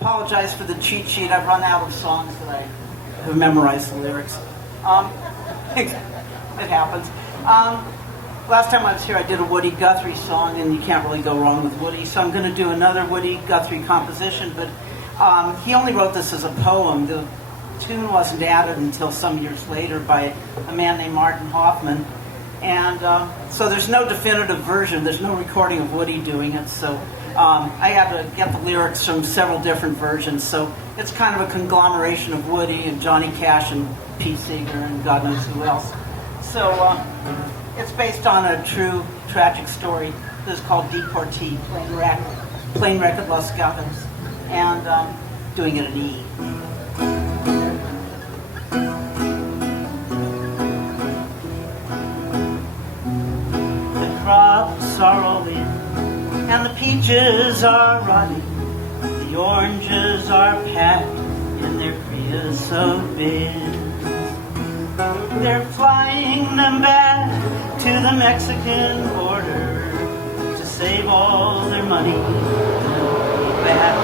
apologize for the cheat sheet. I've run out of songs that I have memorized the lyrics. It happens. Last time I was here, I did a Woody Guthrie song, and you can't really go wrong with Woody, so I'm going to do another Woody Guthrie composition, but he only wrote this as a poem. The tune wasn't added until some years later by a man named Martin Hoffman, and so there's no definitive version. There's no recording of Woody doing it, so I had to get the lyrics from several different versions, so it's kind of a conglomeration of Woody and Johnny Cash and Pete Seeger and God knows who else. So it's based on a true tragic story. This is called Deportee, plain record Los Gatos, and doing it in E. The crops are all in, and the peaches are rotting. The oranges are packed in their creosote bins. They're flying them back to the Mexican border to save all their money and back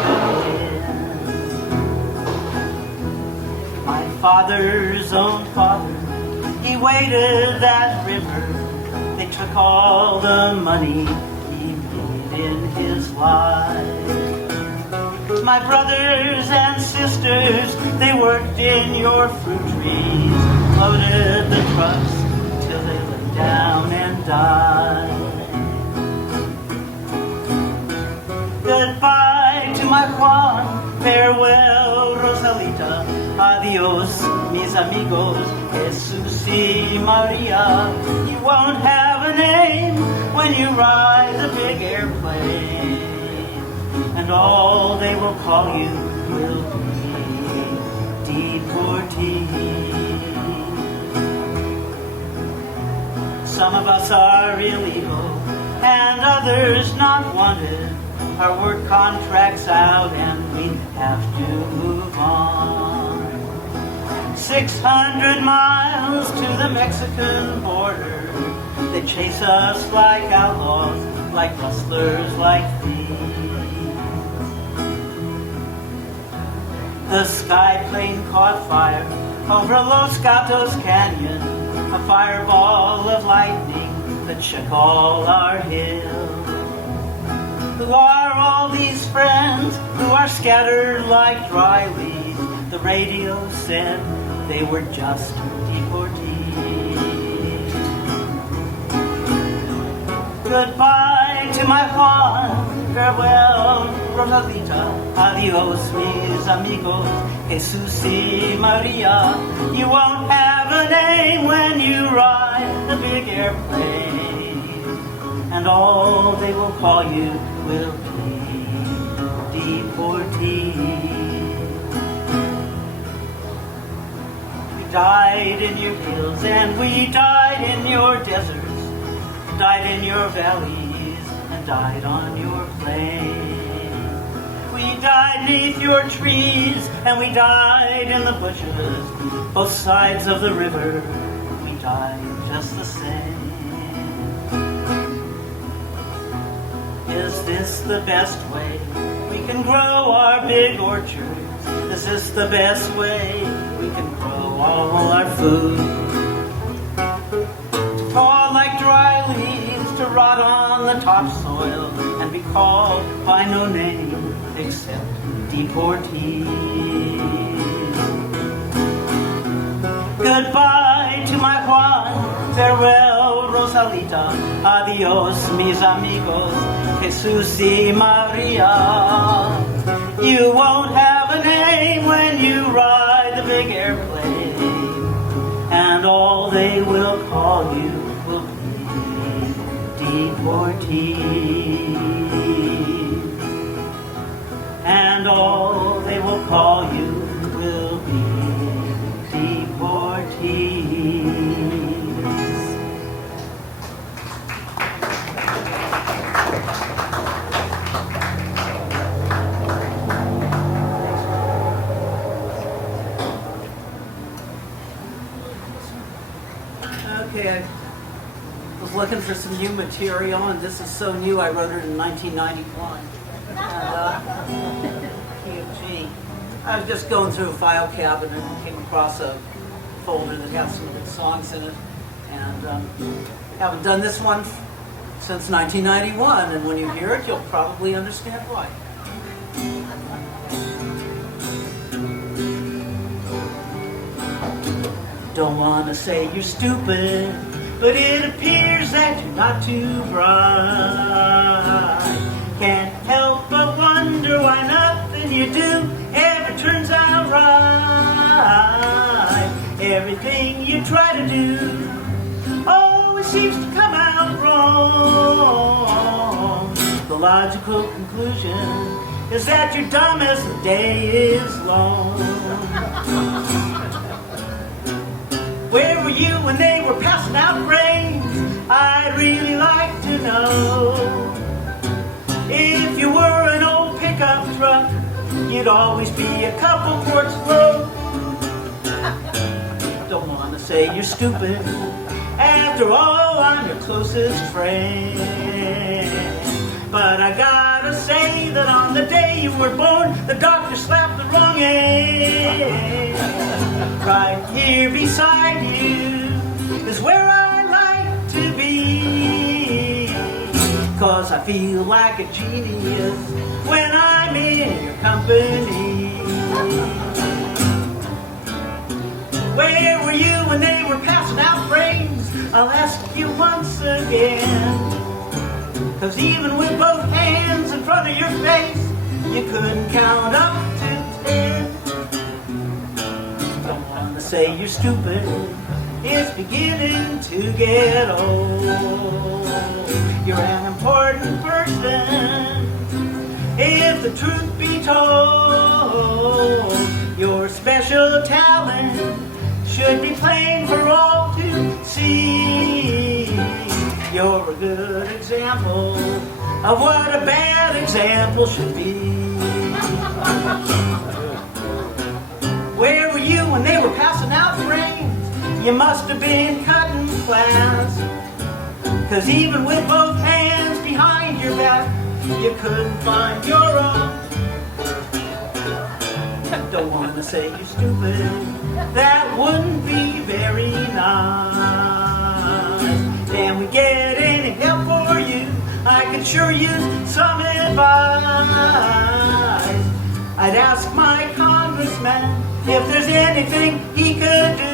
again. My father's own father, he waded that river. They took all the money he made in his life. My brothers and sisters, they worked in your fruit trees, loaded the trucks till they lay down and died. Goodbye to my Juan, farewell Rosalita, adios mis amigos, Jesus y Maria. You won't have a name when you ride the big airplane, and all they will call you will be deportee. Some of us are illegal and others not wanted. Our work contract's out and we have to move on. 600 miles to the Mexican border. They chase us like outlaws, like rustlers, like thieves. The sky plane caught fire over Los Gatos Canyon, a fireball of lightning that shook all our hills. Who are all these friends who are scattered like dry leaves? The radio said they were just deportees. Goodbye to my Juan, farewell Rosalita, adios mis amigos, Jesus y Maria. You won't have a name when you ride the big airplane, and all they will call you will be deportee. We died in your hills and we died in your deserts, died in your valleys and died on your plains. We died neath your trees and we died in the bushes, both sides of the river, we died just the same. Is this the best way we can grow our big orchards? Is this the best way we can grow all our food? To fall like dry leaves, to rot on the topsoil, and be called by no name except deportees. Goodbye to my Juan, farewell Rosalita, adios mis amigos, Jesus y Maria. You won't have a name when you ride the big airplane, and all they will call you will be deportee. And all they will call you will be deportees. Okay, I was looking for some new material, and this is so new I wrote it in 1991. And, key of G. I was just going through a file cabinet and came across a folder that had some good songs in it, and haven't done this one since 1991, and when you hear it, you'll probably understand why. Don't want to say you're stupid, but it appears that you're not too bright. Can't help but wonder why nothing you do ever turns out right. Everything you try to do always seems to come out wrong. The logical conclusion is that you're dumb as the day is long. Where were you when they were passing out brains? I'd really like to know. If you were an old pickup truck, you'd always be a couple quarts low. Don't want to say you're stupid. After all, I'm your closest friend. But I gotta say that on the day you were born, the doctor slapped the wrong end. Right here beside you is where I like to be, 'cause I feel like a genius when I'm in your company. Where were you when they were passing out brains? I'll ask you once again, 'cause even with both hands in front of your face, you couldn't count up to 10. Don't want to say you're stupid, it's beginning to get old. You're an important person, if the truth be told. Your special talent should be plain for all to see. You're a good example of what a bad example should be. Where were you when they were passing out brains? You must have been cutting class, 'cause even with both hands behind your back, you couldn't find your own. Don't want to say you're stupid, that wouldn't be very nice. Can we get any help for you? I could sure use some advice. I'd ask my congressman if there's anything he could do.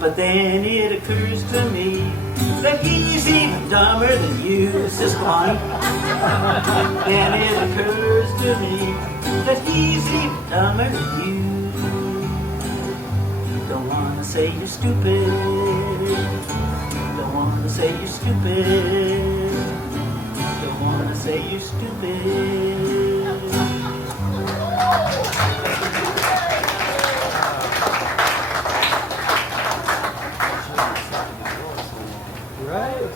But then it occurs to me that he's even dumber than you, Sis Bonnie. Then it occurs to me that he's even dumber than you. Don't want to say you're stupid. Don't want to say you're stupid. Don't want to say you're stupid. Right.